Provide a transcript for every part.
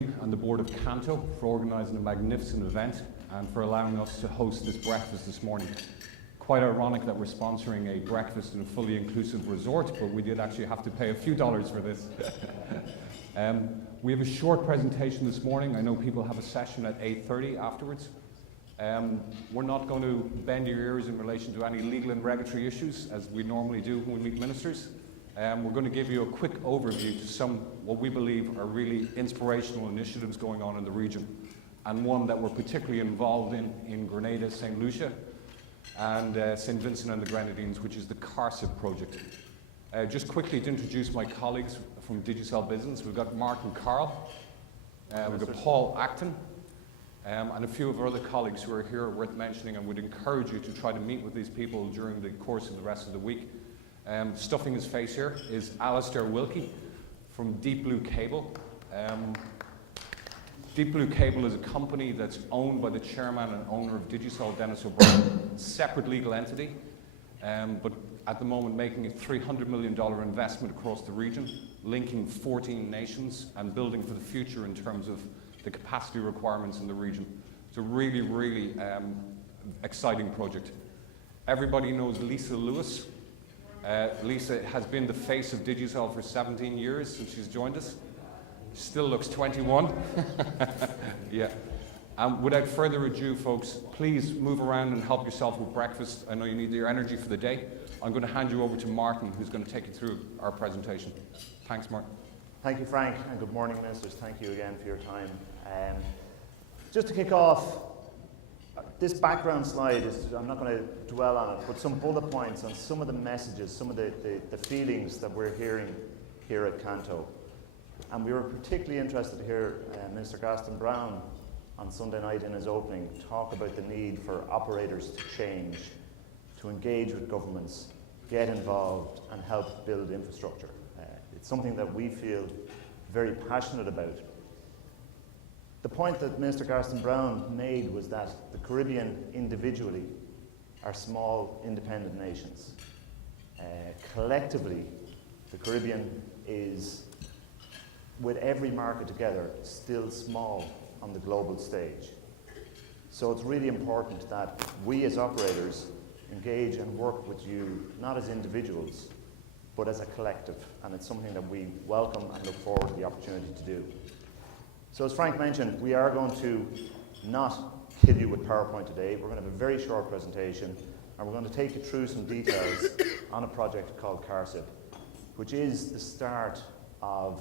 and the board of CANTO for organising a magnificent event and for allowing us to host this breakfast this morning. Quite ironic that we're sponsoring a breakfast in a fully inclusive resort, but we did actually have to pay a few dollars for this. We have a short presentation this morning. I know people have a session at 8:30 afterwards. We're not going to bend your ears in relation to any legal and regulatory issues, as we normally do when we meet ministers. We're going to give you a quick overview to some what we believe are really inspirational initiatives going on in the region, and one that we're particularly involved in Grenada, St. Lucia, and St. Vincent and the Grenadines, which is the CARSIP project. Just quickly to introduce my colleagues from Digicel Business, we've got Martin Carl, we've got Paul Acton, and a few of our other colleagues who are here worth mentioning, and would encourage you to try to meet with these people during the course of the rest of the week. Stuffing his face here is Alistair Wilkie from Deep Blue Cable. Deep Blue Cable is a company that's owned by the chairman and owner of Digicel, Dennis O'Brien, separate legal entity, but at the moment making a $300 million investment across the region, linking 14 nations and building for the future in terms of the capacity requirements in the region. It's a really, really exciting project. Everybody knows Lisa Lewis. Lisa has been the face of Digicel for 17 years since she's joined us. Still looks 21. Yeah. Without further ado, folks, please move around and help yourself with breakfast. I know you need your energy for the day. I'm going to hand you over to Martin, who's going to take you through our presentation. Thanks, Martin. Thank you, Frank, and good morning, ministers. Thank you again for your time. Just to kick off, this background slide is, I'm not going to dwell on it, but some bullet points on some of the messages, some of the feelings that we're hearing here at CANTO. And we were particularly interested to hear Minister Gaston Brown on Sunday night in his opening talk about the need for operators to change, to engage with governments, get involved and help build infrastructure. It's something that we feel very passionate about. The point that Minister Gaston Brown made was that the Caribbean individually are small independent nations. Collectively, the Caribbean is, with every market together, still small on the global stage. So it's really important that we as operators engage and work with you, not as individuals, but as a collective. And it's something that we welcome and look forward to the opportunity to do. So as Frank mentioned, we are going to not kill you with PowerPoint today. We're going to have a very short presentation, and we're going to take you through some details on a project called CARSIP, which is the start of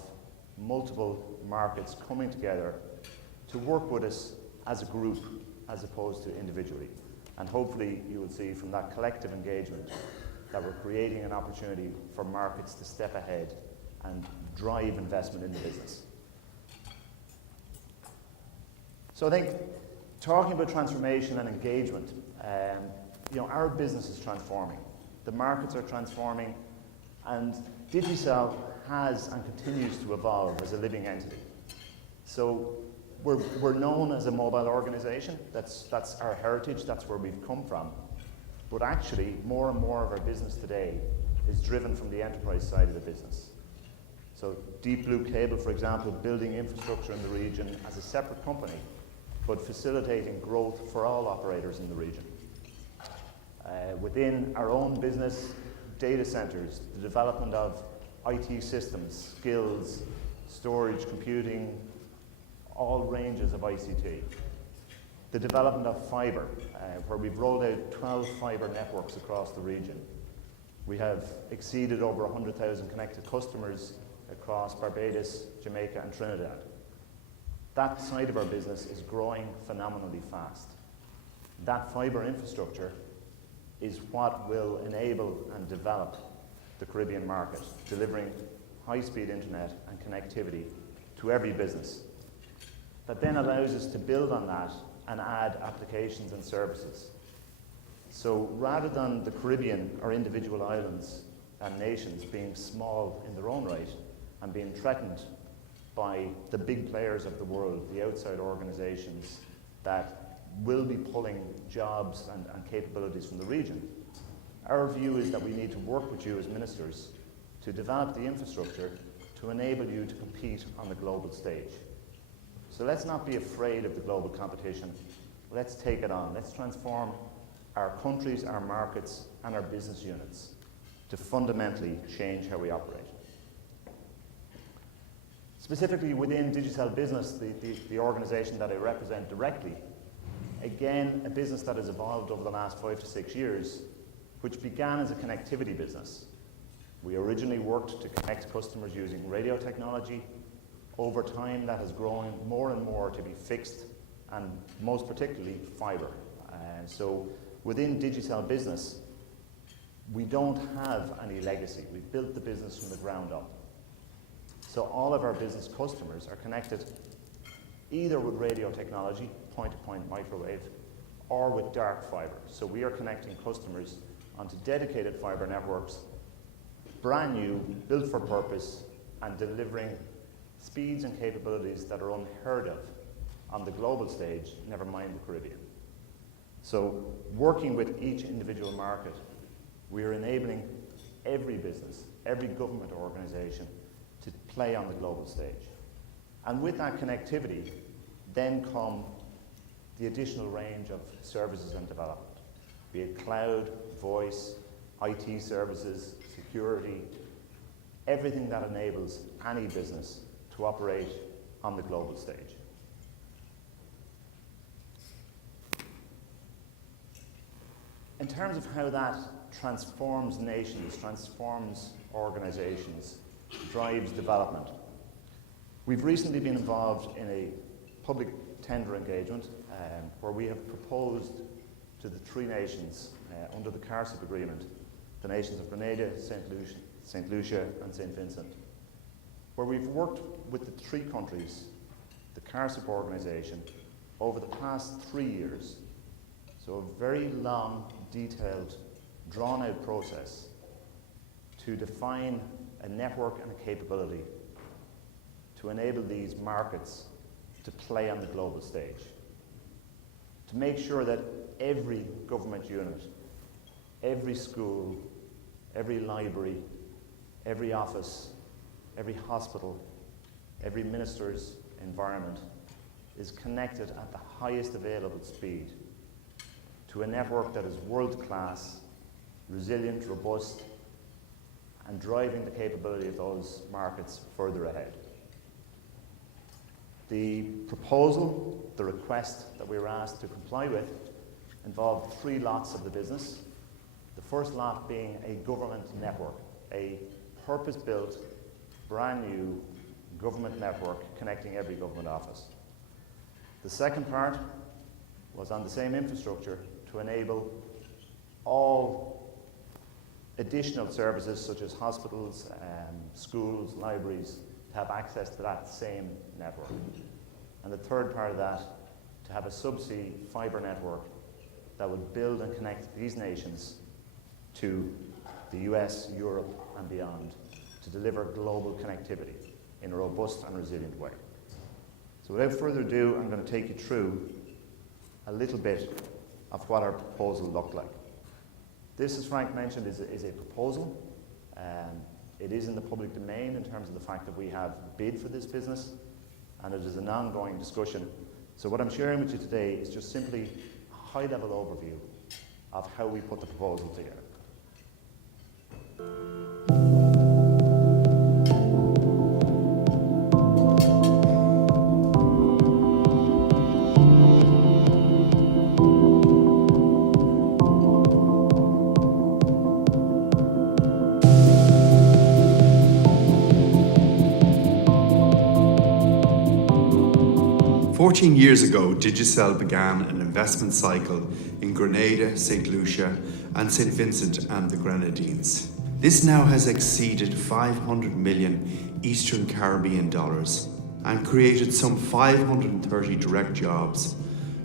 multiple markets coming together to work with us as a group as opposed to individually. And hopefully you will see from that collective engagement that we're creating an opportunity for markets to step ahead and drive investment in the business. So I think talking about transformation and engagement, our business is transforming. The markets are transforming, and Digicel has and continues to evolve as a living entity. So we're known as a mobile organisation. That's our heritage. That's where we've come from. But actually, more and more of our business today is driven from the enterprise side of the business. So Deep Blue Cable, for example, building infrastructure in the region as a separate company, but facilitating growth for all operators in the region. Within our own business, data centres, the development of IT systems, skills, storage, computing, all ranges of ICT. The development of fibre, where we've rolled out 12 fibre networks across the region. We have exceeded over 100,000 connected customers across Barbados, Jamaica and Trinidad. That side of our business is growing phenomenally fast. That fibre infrastructure is what will enable and develop the Caribbean market, delivering high-speed internet and connectivity to every business. That then allows us to build on that and add applications and services. So rather than the Caribbean or individual islands and nations being small in their own right and being threatened by the big players of the world, the outside organizations that will be pulling jobs and capabilities from the region, our view is that we need to work with you as ministers to develop the infrastructure to enable you to compete on the global stage. So let's not be afraid of the global competition. Let's take it on. Let's transform our countries, our markets, and our business units to fundamentally change how we operate. Specifically within Digicel Business, the organisation that I represent directly, again, a business that has evolved over the last 5 to 6 years, which began as a connectivity business. We originally worked to connect customers using radio technology. Over time, that has grown more and more to be fixed, and most particularly fibre. And so within Digicel Business, we don't have any legacy. We've built the business from the ground up. So all of our business customers are connected either with radio technology, point-to-point microwave, or with dark fibre. So we are connecting customers onto dedicated fibre networks, brand new, built for purpose, and delivering speeds and capabilities that are unheard of on the global stage, never mind the Caribbean. So working with each individual market, we are enabling every business, every government organisation to play on the global stage. And with that connectivity, then come the additional range of services and development, be it cloud, voice, IT services, security, everything that enables any business to operate on the global stage. In terms of how that transforms nations, transforms organizations, drives development, we've recently been involved in a public tender engagement where we have proposed to the 3 nations under the CARSIP agreement, the nations of Grenada, St. Lucia and St. Vincent, where we've worked with the 3 countries, the CARSIP organisation, over the past 3 years. So a very long, detailed, drawn-out process to define a network and a capability to enable these markets to play on the global stage, to make sure that every government unit, every school, every library, every office, every hospital, every minister's environment is connected at the highest available speed to a network that is world-class, resilient, robust, and driving the capability of those markets further ahead. The proposal, the request that we were asked to comply with, involved 3 lots of the business. The first lot being a government network, a purpose-built, brand new government network connecting every government office. The second part was on the same infrastructure to enable all additional services such as hospitals, schools, libraries, to have access to that same network. And the third part of that, to have a subsea fibre network that would build and connect these nations to the US, Europe and beyond to deliver global connectivity in a robust and resilient way. So without further ado, I'm going to take you through a little bit of what our proposal looked like. This, as Frank mentioned, is a proposal. It is in the public domain in terms of the fact that we have bid for this business, and it is an ongoing discussion. So what I'm sharing with you today is just simply a high-level overview of how we put the proposal together. 14 years ago, Digicel began an investment cycle in Grenada, St. Lucia and St. Vincent and the Grenadines. This now has exceeded 500 million Eastern Caribbean dollars and created some 530 direct jobs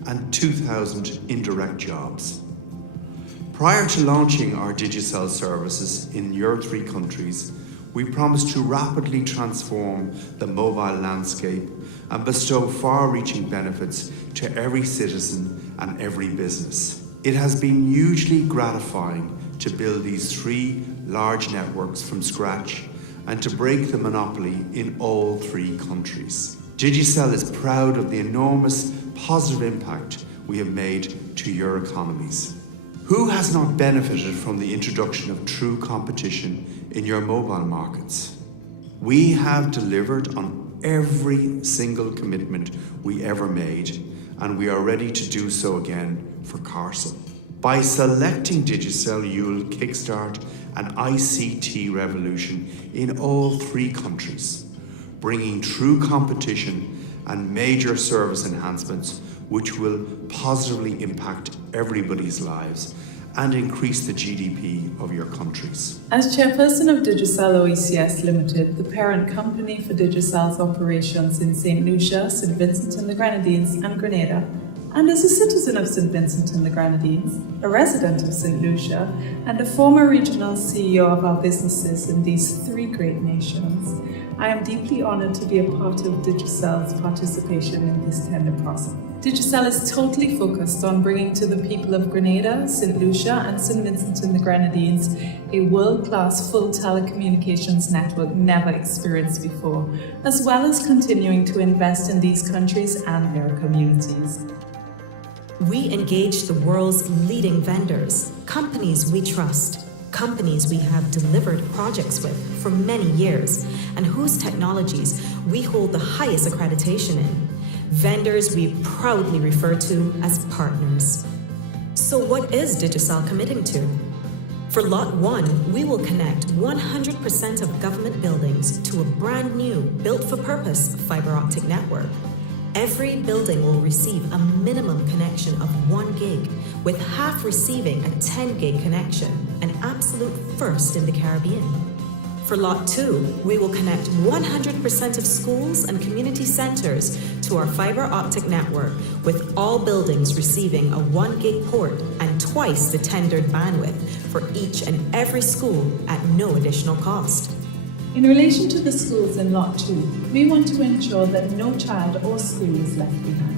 and 2,000 indirect jobs. Prior to launching our Digicel services in your 3 countries, we promised to rapidly transform the mobile landscape and bestow far-reaching benefits to every citizen and every business. It has been hugely gratifying to build these 3 large networks from scratch and to break the monopoly in all 3 countries. Digicel is proud of the enormous positive impact we have made to your economies. Who has not benefited from the introduction of true competition in your mobile markets? We have delivered on every single commitment we ever made, and we are ready to do so again for Carcel. By selecting Digicel, you'll kickstart an ICT revolution in all 3 countries, bringing true competition and major service enhancements which will positively impact everybody's lives and increase the GDP of your countries. As chairperson of Digicel OECS Limited, the parent company for Digicel's operations in St. Lucia, St. Vincent and the Grenadines and Grenada, and as a citizen of St. Vincent and the Grenadines, a resident of St. Lucia, and a former regional CEO of our businesses in these 3 great nations, I am deeply honoured to be a part of Digicel's participation in this tender process. Digicel is totally focused on bringing to the people of Grenada, St. Lucia and St. Vincent and the Grenadines a world-class full telecommunications network never experienced before, as well as continuing to invest in these countries and their communities. We engage the world's leading vendors, companies we trust, companies we have delivered projects with for many years, and whose technologies we hold the highest accreditation in. Vendors we proudly refer to as partners. So what is Digicel committing to? For Lot 1, we will connect 100% of government buildings to a brand new, built-for-purpose fiber optic network. Every building will receive a minimum connection of 1 gig, with half receiving a 10 gig connection, an absolute first in the Caribbean. For Lot 2, we will connect 100% of schools and community centres to our fibre optic network, with all buildings receiving a 1 gig port and twice the tendered bandwidth for each and every school at no additional cost. In relation to the schools in Lot 2, we want to ensure that no child or school is left behind.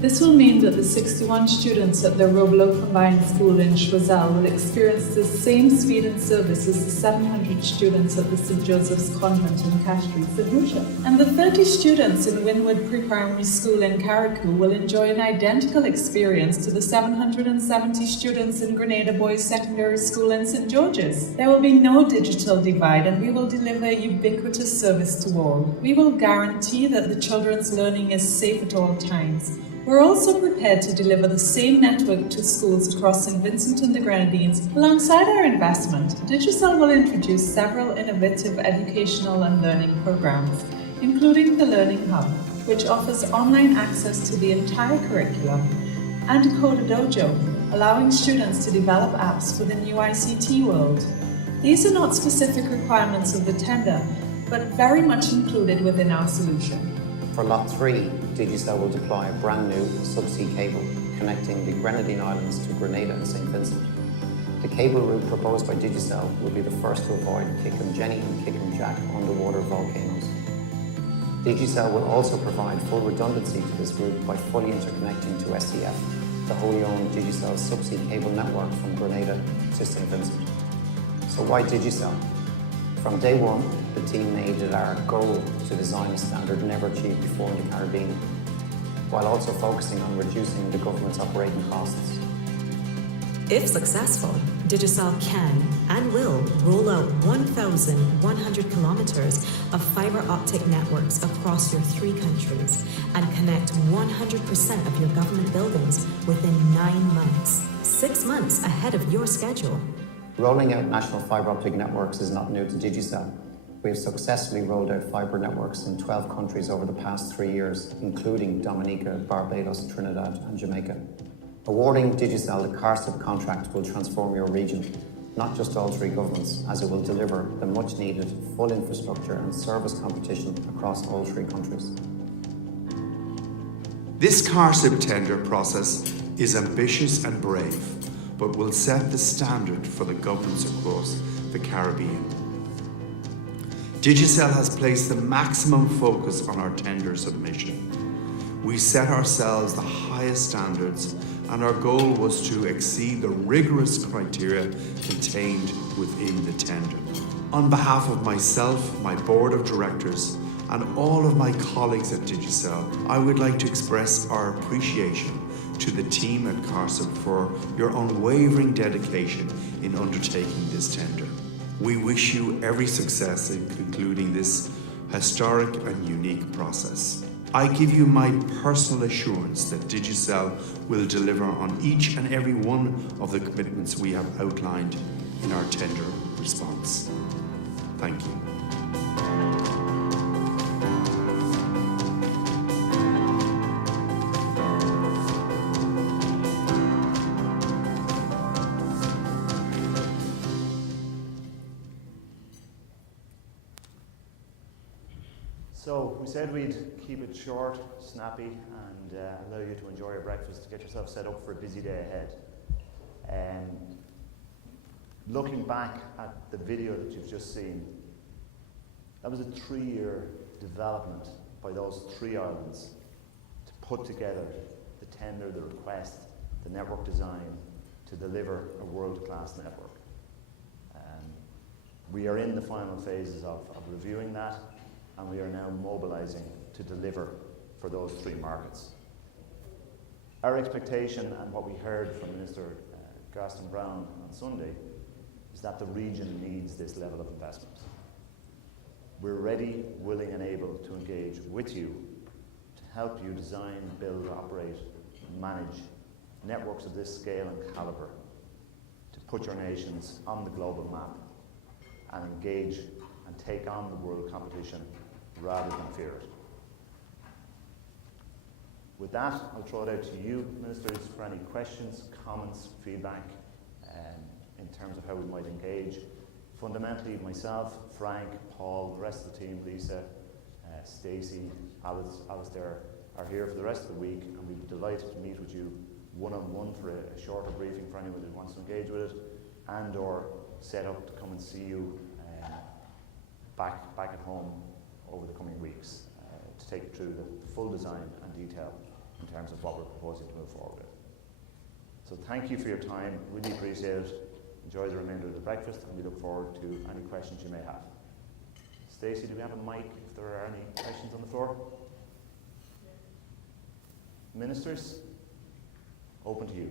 This will mean that the 61 students at the Roblo Combined School in Choiseul will experience the same speed and service as the 700 students at the St. Joseph's Convent in Castries, St. Lucia. And the 30 students in Winwood Pre-Primary School in Carriacou will enjoy an identical experience to the 770 students in Grenada Boys Secondary School in St. George's. There will be no digital divide, and we will deliver ubiquitous service to all. We will guarantee that the children's learning is safe at all times. We're also prepared to deliver the same network to schools across St. Vincent and the Grenadines. Alongside our investment, Digicel will introduce several innovative educational and learning programs, including the Learning Hub, which offers online access to the entire curriculum, and Coda Dojo, allowing students to develop apps for the new ICT world. These are not specific requirements of the tender, but very much included within our solution. For Lot 3, Digicel will deploy a brand new subsea cable connecting the Grenadine Islands to Grenada and St. Vincent. The cable route proposed by Digicel will be the first to avoid Kick-em-Jenny and Kick-em-Jack underwater volcanoes. Digicel will also provide full redundancy to this route by fully interconnecting to SCF, the wholly owned Digicel subsea cable network from Grenada to St. Vincent. So why Digicel? From day one, the team made it our goal to design a standard never achieved before in the Caribbean, while also focusing on reducing the government's operating costs. If successful, Digicel can and will roll out 1,100 kilometres of fibre optic networks across your 3 countries and connect 100% of your government buildings within 9 months, 6 months ahead of your schedule. Rolling out national fibre optic networks is not new to Digicel. We have successfully rolled out fibre networks in 12 countries over the past 3 years, including Dominica, Barbados, Trinidad and Jamaica. Awarding Digicel the Carcel contract will transform your region, not just all 3 governments, as it will deliver the much needed full infrastructure and service competition across all 3 countries. This Carcel tender process is ambitious and brave, but will set the standard for the governments across the Caribbean. Digicel has placed the maximum focus on our tender submission. We set ourselves the highest standards, and our goal was to exceed the rigorous criteria contained within the tender. On behalf of myself, my board of directors, and all of my colleagues at Digicel, I would like to express our appreciation to the team at CARSIP for your unwavering dedication in undertaking this tender. We wish you every success in concluding this historic and unique process. I give you my personal assurance that Digicel will deliver on each and every one of the commitments we have outlined in our tender response. Thank you. So we said we'd keep it short, snappy, and allow you to enjoy your breakfast, to get yourself set up for a busy day ahead. Looking back at the video that you've just seen, that was a 3-year development by those 3 islands to put together the tender, the request, the network design to deliver a world-class network. We are in the final phases of reviewing that, and we are now mobilising to deliver for those 3 markets. Our expectation, and what we heard from Minister Gaston Brown on Sunday, is that the region needs this level of investment. We're ready, willing and able to engage with you to help you design, build, operate and manage networks of this scale and calibre, to put your nations on the global map and engage and take on the world competition rather than fear it. With that, I'll throw it out to you, Ministers, for any questions, comments, feedback in terms of how we might engage. Fundamentally, myself, Frank, Paul, the rest of the team, Lisa, Stacey, Alistair, are here for the rest of the week, and we'd be delighted to meet with you one-on-one for a shorter briefing for anyone that wants to engage with it, and or set up to come and see you back at home over the coming weeks to take you through the full design and detail in terms of what we're proposing to move forward with. So thank you for your time, really appreciate it. Enjoy the remainder of the breakfast, and we look forward to any questions you may have. Stacey, do we have a mic if there are any questions on the floor? Ministers, open to you.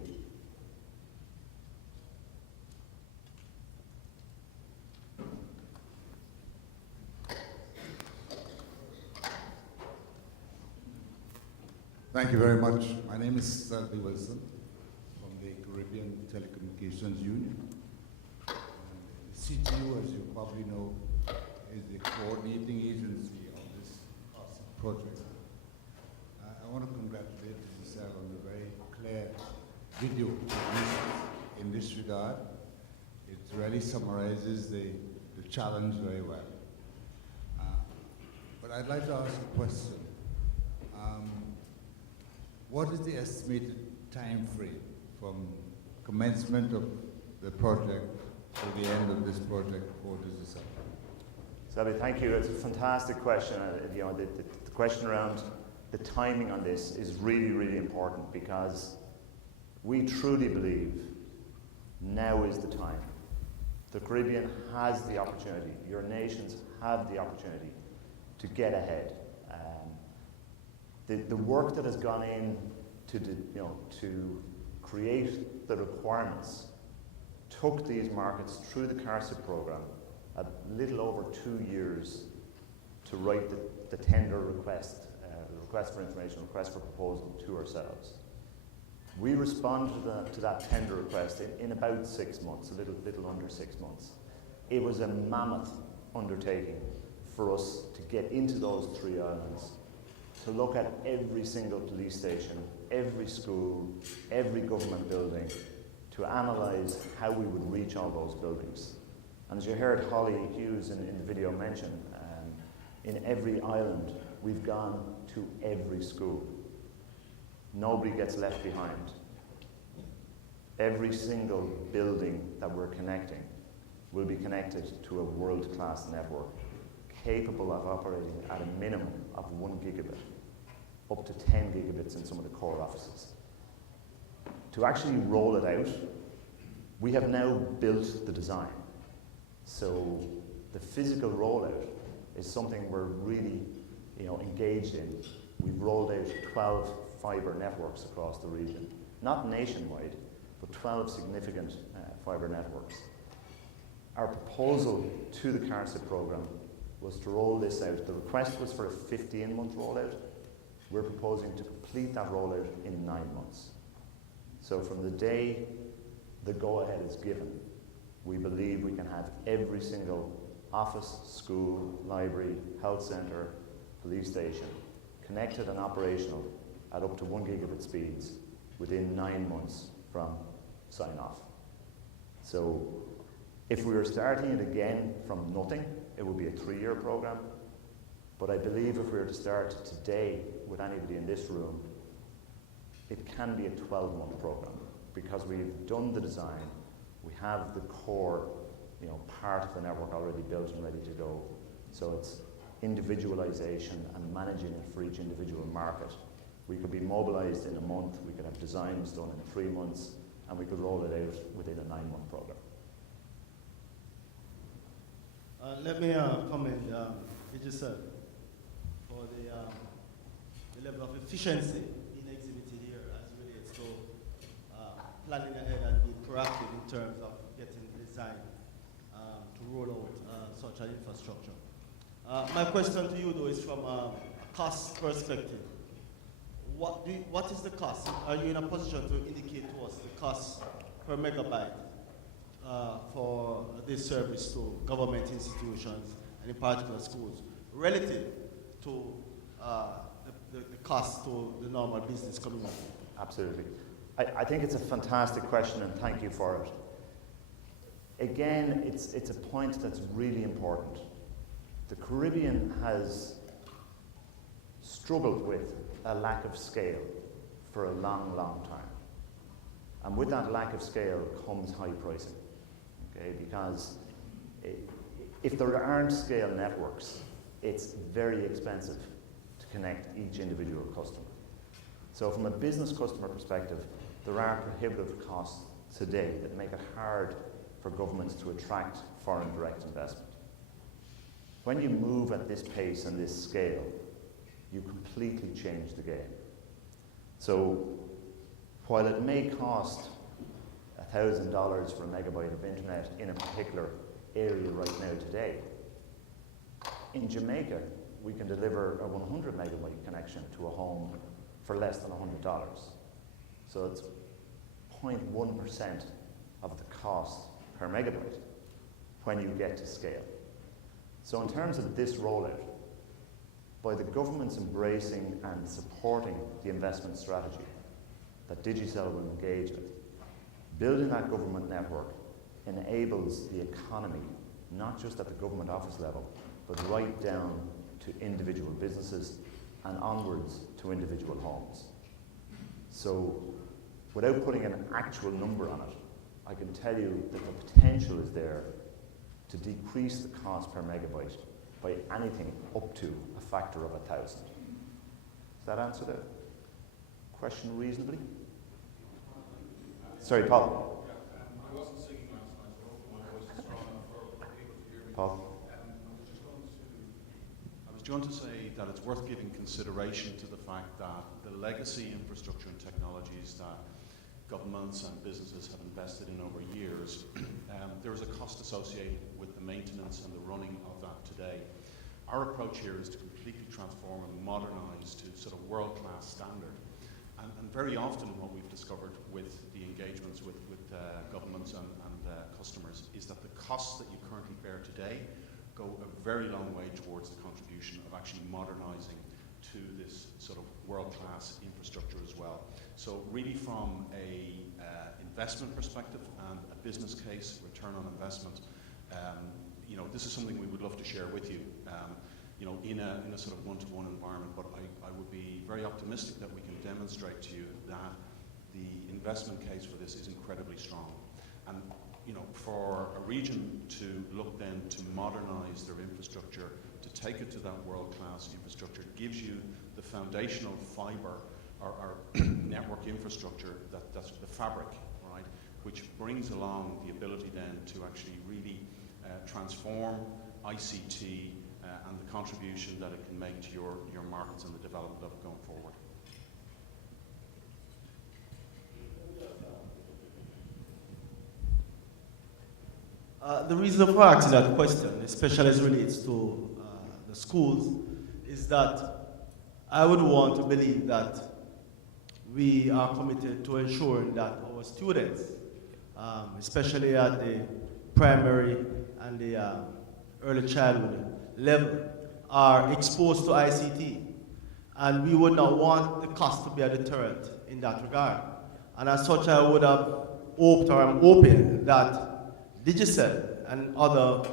Thank you very much. My name is Selby Wilson from the Caribbean Telecommunications Union. CTU, as you probably know, is the coordinating agency on this project. I want to congratulate Digicel on the very clear video in this regard. It really summarizes the challenge very well. But I'd like to ask a question. What is the estimated time frame from commencement of the project to the end of this project for Digicel? Selby, thank you. It's a fantastic question. The question around the timing on this is really, really important, because we truly believe now is the time. The Caribbean has the opportunity, your nations have the opportunity to get ahead. The work that has gone in to create the requirements took these markets through the CARSIP programme a little over 2 years to write the tender request, request for information, request for proposal to ourselves. We responded to that tender request in about 6 months, a little under 6 months. It was a mammoth undertaking for us to get into those 3 islands, to look at every single police station, every school, every government building, to analyse how we would reach all those buildings. And as you heard Holly Hughes in the video mention, in every island we've gone to every school. Nobody gets left behind. Every single building that we're connecting will be connected to a world-class network, capable of operating at a minimum of 1 gigabit, up to 10 gigabits in some of the core offices. To actually roll it out, we have now built the design. So the physical rollout is something we're really engaged in. We've rolled out 12 fibre networks across the region, not nationwide, but 12 significant fibre networks. Our proposal to the CARSIP programme was to roll this out. The request was for a 15-month rollout. We're proposing to complete that rollout in 9 months. So from the day the go-ahead is given, we believe we can have every single office, school, library, health centre, police station connected and operational at up to 1 gigabit speeds within 9 months from sign-off. So if we were starting it again from nothing, it would be a 3-year programme. But I believe if we were to start today with anybody in this room, it can be a 12-month programme because we've done the design, we have the core part of the network already built and ready to go. So it's individualization and managing it for each individual market. We could be mobilized in a month, we could have designs done in 3 months, and we could roll it out within a 9-month program. Let me comment, Digicel, for the level of efficiency in exhibited here as relates to planning ahead and being proactive in terms of getting design to roll out such an infrastructure. My question to you, though, is from a cost perspective. What is the cost? Are you in a position to indicate to us the cost per megabyte for this service to government institutions and in particular schools relative to the cost to the normal business community? Absolutely. I think it's a fantastic question and thank you for it. Again, it's a point that's really important. The Caribbean has struggled with a lack of scale for a long, long time. And with that lack of scale comes high pricing, okay? Because if there aren't scale networks, it's very expensive to connect each individual customer. So from a business customer perspective, there are prohibitive costs today that make it hard for governments to attract foreign direct investment. When you move at this pace and this scale, you completely change the game. So while it may cost $1,000 for a megabyte of internet in a particular area right now today, in Jamaica, we can deliver a 100 megabyte connection to a home for less than $100. So it's 0.1% of the cost per megabyte when you get to scale. So in terms of this rollout, by the government's embracing and supporting the investment strategy that Digicel will engage with, building that government network enables the economy, not just at the government office level, but right down to individual businesses and onwards to individual homes. So without putting an actual number on it, I can tell you that the potential is there to decrease the cost per megabyte by anything up to a factor of 1,000. Does that answer the question reasonably? Sorry, Paul. I wasn't singing last night, so my voice is strong enough for people to hear me. Paul? I was going to say that it's worth giving consideration to the fact that the legacy infrastructure and technologies that governments and businesses have invested in over years, there is a cost associated with the maintenance and the running of that today. Our approach here is to completely transform and modernize to sort of world-class standard. And very often what we've discovered with the engagements with governments and customers is that the costs that you currently bear today go a very long way towards the contribution of actually modernizing to this sort of world-class infrastructure as well. So really from a investment perspective and a business case, return on investment, this is something we would love to share with you, in a sort of one-to-one environment, but I would be very optimistic that we can demonstrate to you that the investment case for this is incredibly strong. And for a region to look then to modernize their infrastructure, to take it to that world-class infrastructure, gives you the foundational fiber or network infrastructure that's the fabric, right, which brings along the ability then to actually really transform ICT and the contribution that it can make to your markets and the development of it going forward. The reason for asking that question, especially as it relates to the schools, is that I would want to believe that we are committed to ensuring that our students, especially at the primary and the early childhood level, are exposed to ICT. And we would not want the cost to be a deterrent in that regard. And as such, I would have hoped, or I'm hoping, that Digicel and other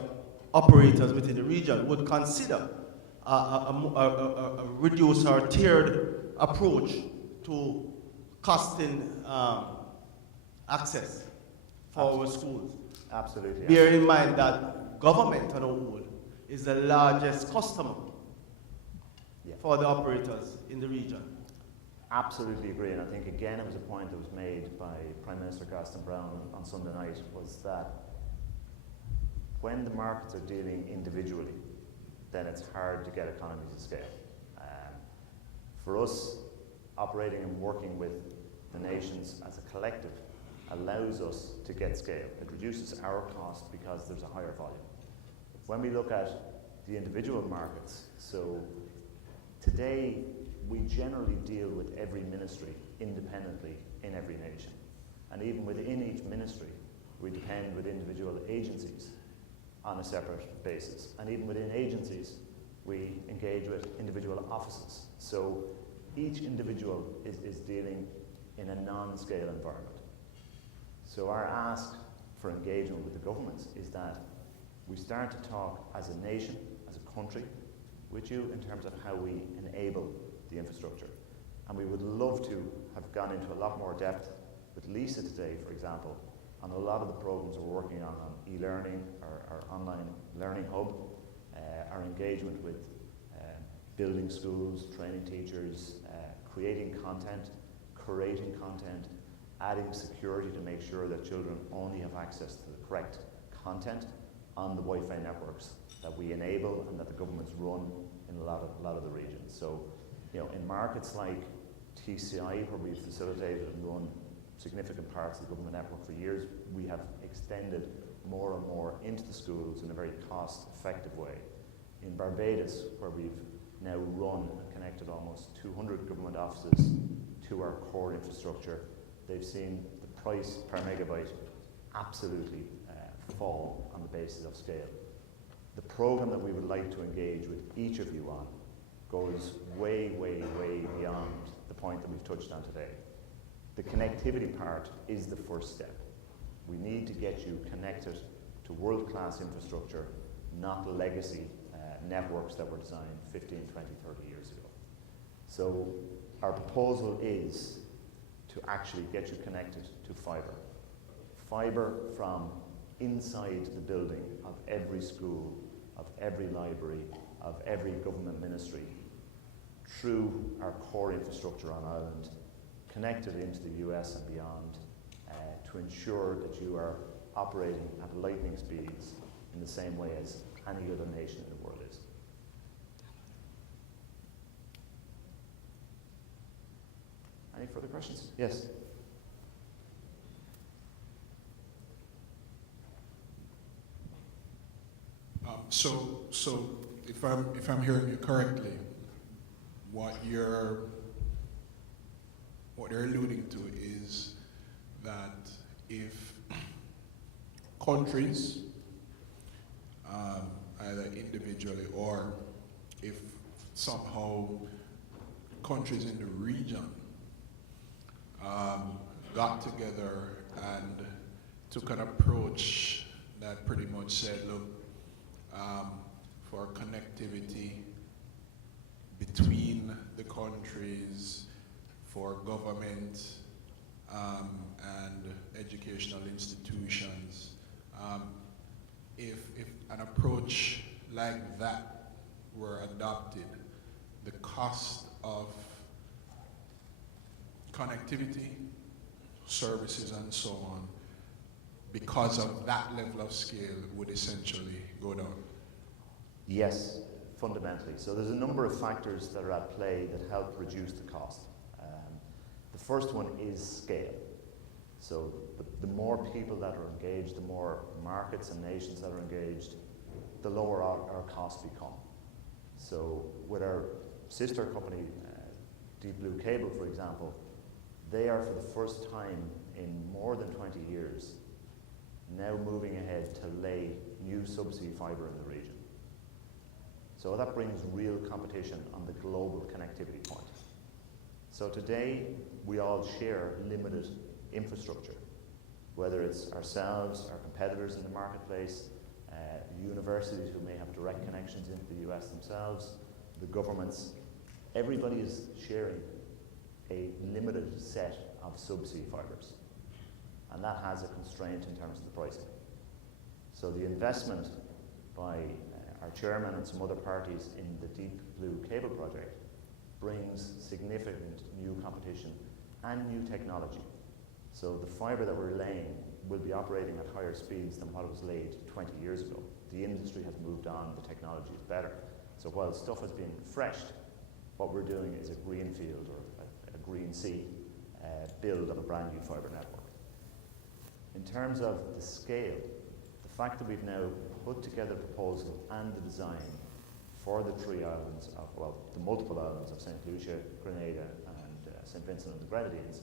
operators within the region would consider a reduced or tiered approach to costing access for our schools. Absolutely. Bear in mind that government on a whole is the largest customer for the operators in the region. Absolutely agree, and I think again it was a point that was made by Prime Minister Gaston Brown on Sunday night, was that when the markets are dealing individually, then it's hard to get economies of scale. For us, operating and working with the nations as a collective allows us to get scale. It reduces our cost because there's a higher volume. When we look at the individual markets, so today we generally deal with every ministry independently in every nation. And even within each ministry, we depend with individual agencies on a separate basis. And even within agencies, we engage with individual offices. So each individual is dealing in a non-scale environment. So our ask for engagement with the governments is that we start to talk as a nation, as a country, with you in terms of how we enable the infrastructure. And we would love to have gone into a lot more depth with Lisa today, for example, on a lot of the programs we're working on e-learning, our online learning hub, our engagement with building schools, training teachers, creating content, curating content, adding security to make sure that children only have access to the correct content on the Wi-Fi networks that we enable and that the governments run in a lot of the regions. So, you know, in markets like TCI, where we've facilitated and run significant parts of the government network for years, we have extended more and more into the schools in a very cost-effective way. In Barbados, where we've now run and connected almost 200 government offices to our core infrastructure, they've seen the price per megabyte absolutely fall on the basis of scale. The program that we would like to engage with each of you on goes way, way, way beyond the point that we've touched on today. The connectivity part is the first step. We need to get you connected to world-class infrastructure, not legacy networks that were designed 15, 20, 30 years ago. So our proposal is to actually get you connected to fibre. Fibre from inside the building of every school, of every library, of every government ministry, through our core infrastructure on Ireland, connected into the US and beyond, to ensure that you are operating at lightning speeds in the same way as any other nation in the world is. Any further questions? Yes. So if I'm hearing you correctly, what you're alluding to is that if countries, either individually or if somehow countries in the region got together and took an approach that pretty much said, look, for connectivity between the countries, for government and educational institutions, if an approach like that were adopted, the cost of connectivity, services and so on, because of that level of scale, would essentially go down. Yes, fundamentally. So there's a number of factors that are at play that help reduce the cost. The first one is scale. So the more people that are engaged, the more markets and nations that are engaged, the lower our costs become. So with our sister company, Deep Blue Cable, for example, they are for the first time in more than 20 years now moving ahead to lay new subsea fibre in the region. So that brings real competition on the global connectivity point. So today, we all share limited infrastructure, whether it's ourselves, our competitors in the marketplace, universities who may have direct connections into the US themselves, the governments. Everybody is sharing a limited set of subsea fibres, and that has a constraint in terms of the pricing. So the investment by our chairman and some other parties in the Deep Blue Cable project brings significant new competition and new technology. So the fibre that we're laying will be operating at higher speeds than what was laid 20 years ago. The industry has moved on, the technology is better. So while stuff is being refreshed, what we're doing is a greenfield or a green sea build of a brand new fibre network. In terms of the scale, the fact that we've now put together a proposal and the design for the three islands of, well, the multiple islands of St. Lucia, Grenada, and St. Vincent and the Grenadines,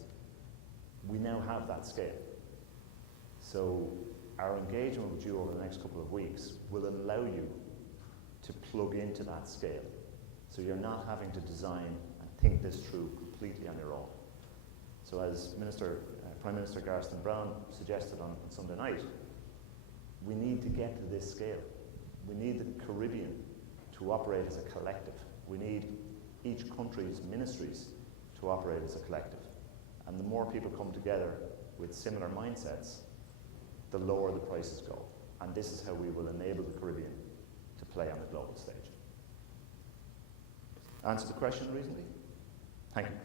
we now have that scale. So our engagement with you over the next couple of weeks will allow you to plug into that scale. So you're not having to design and think this through completely on your own. So as Prime Minister Garston Brown suggested on Sunday night, we need to get to this scale. We need the Caribbean to operate as a collective. We need each country's ministries to operate as a collective. And the more people come together with similar mindsets, the lower the prices go. And this is how we will enable the Caribbean to play on the global stage. Answer the question reasonably? Thank you.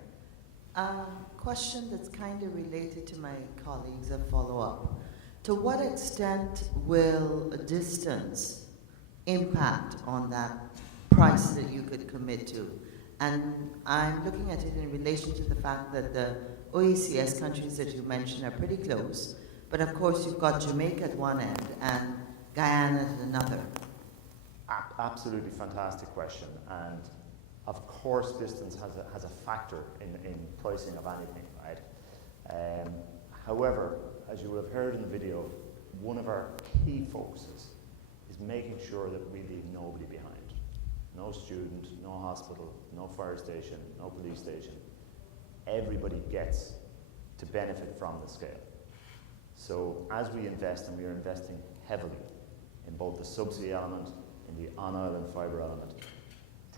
Question that's kind of related to my colleagues, a follow-up. To what extent will a distance impact on that price that you could commit to? And I'm looking at it in relation to the fact that the OECS countries that you mentioned are pretty close, but of course you've got Jamaica at one end and Guyana at another. Absolutely fantastic question. And of course, distance has a factor in pricing of anything, right? However, as you will have heard in the video, one of our key focuses is making sure that we leave nobody behind. No student, no hospital, no fire station, no police station. Everybody gets to benefit from the scale. So as we invest, and we are investing heavily in both the subsea element and the on-island fibre element,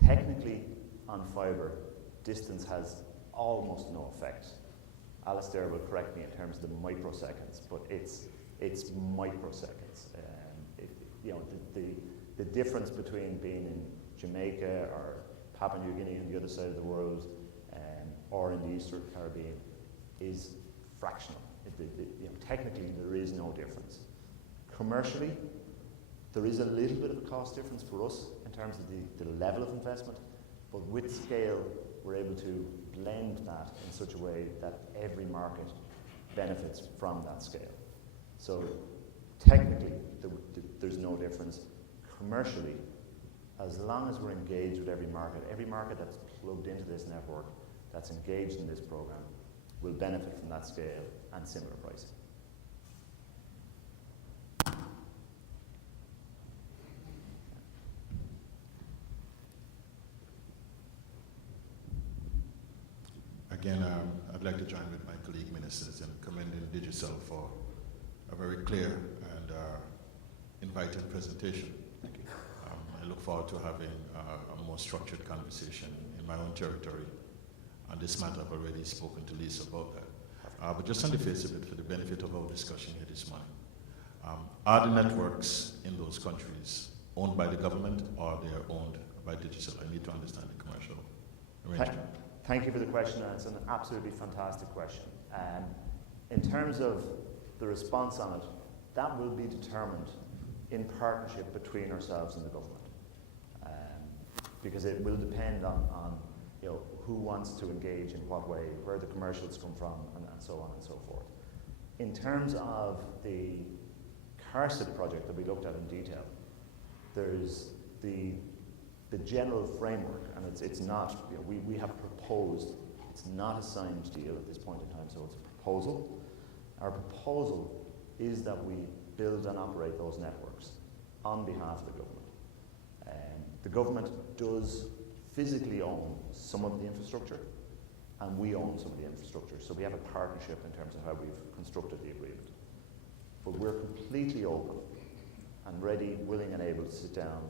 technically on fibre, distance has almost no effect. Alistair will correct me in terms of the microseconds, but it's microseconds. The difference between being in Jamaica or Papua New Guinea on the other side of the world, or in the Eastern Caribbean, is fractional. Technically, there is no difference. Commercially, there is a little bit of a cost difference for us in terms of the level of investment, but with scale, we're able to blend that in such a way that every market benefits from that scale. So technically, there's no difference. Commercially, as long as we're engaged with every market that's plugged into this network, that's engaged in this program, will benefit from that scale and similar pricing. Again, I'd like to join with my colleague ministers in commending Digicel for a very clear and inviting presentation. Thank you. I look forward to having a more structured conversation in my own territory on this matter. I've already spoken to Lisa about that. But just on the face of it, for the benefit of our discussion here this morning, are the networks in those countries owned by the government, or they are owned by Digicel? I need to understand the commercial arrangement. Thank you for the question, and it's an absolutely fantastic question. In terms of the response on it, that will be determined in partnership between ourselves and the government. because it will depend on you know, who wants to engage in what way, where the commercials come from, and so on and so forth. In terms of the CARSID project that we looked at in detail, there's the general framework, and it's not, you know, we have proposed, it's not a signed deal at this point in time, so it's a proposal. Our proposal is that we build and operate those networks on behalf of the government. The government does physically own some of the infrastructure, and we own some of the infrastructure, so we have a partnership in terms of how we've constructed the agreement. But we're completely open and ready, willing and able to sit down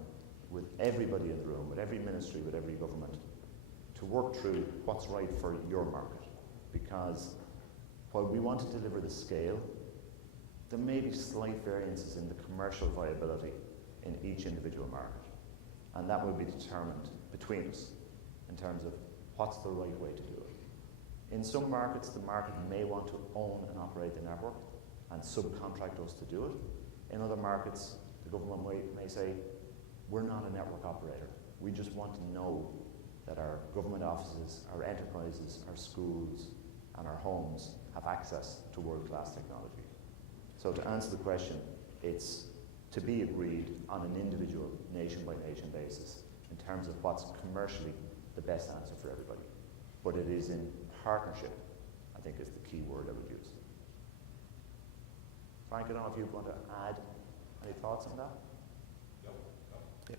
with everybody in the room, with every ministry, with every government, to work through what's right for your market. Because while we want to deliver the scale, there may be slight variances in the commercial viability in each individual market. And that will be determined between us in terms of what's the right way to do it. In some markets, the market may want to own and operate the network and subcontract us to do it. In other markets, the government may say, we're not a network operator. We just want to know that our government offices, our enterprises, our schools, and our homes have access to world-class technology. So to answer the question, it's to be agreed on an individual, nation-by-nation basis in terms of what's commercially the best answer for everybody. But it is in partnership, I think is the key word I would use. Frank, I don't know if you want to add any thoughts on that? No. Yeah.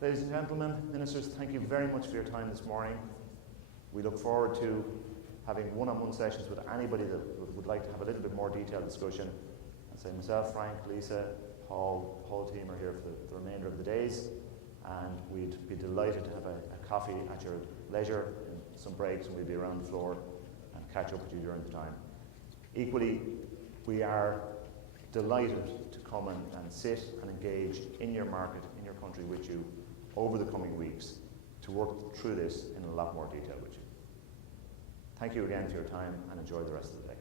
Ladies and gentlemen, ministers, thank you very much for your time this morning. We look forward to having one-on-one sessions with anybody that would like to have a little bit more detailed discussion. And say myself, Frank, Lisa, Paul, the whole team are here for the remainder of the days, and we'd be delighted to have a coffee at your leisure, and some breaks, and we'll be around the floor and catch up with you during the time. Equally, we are delighted to come and sit and engage in your market, in your country with you over the coming weeks to work through this in a lot more detail with you. Thank you again for your time, and enjoy the rest of the day.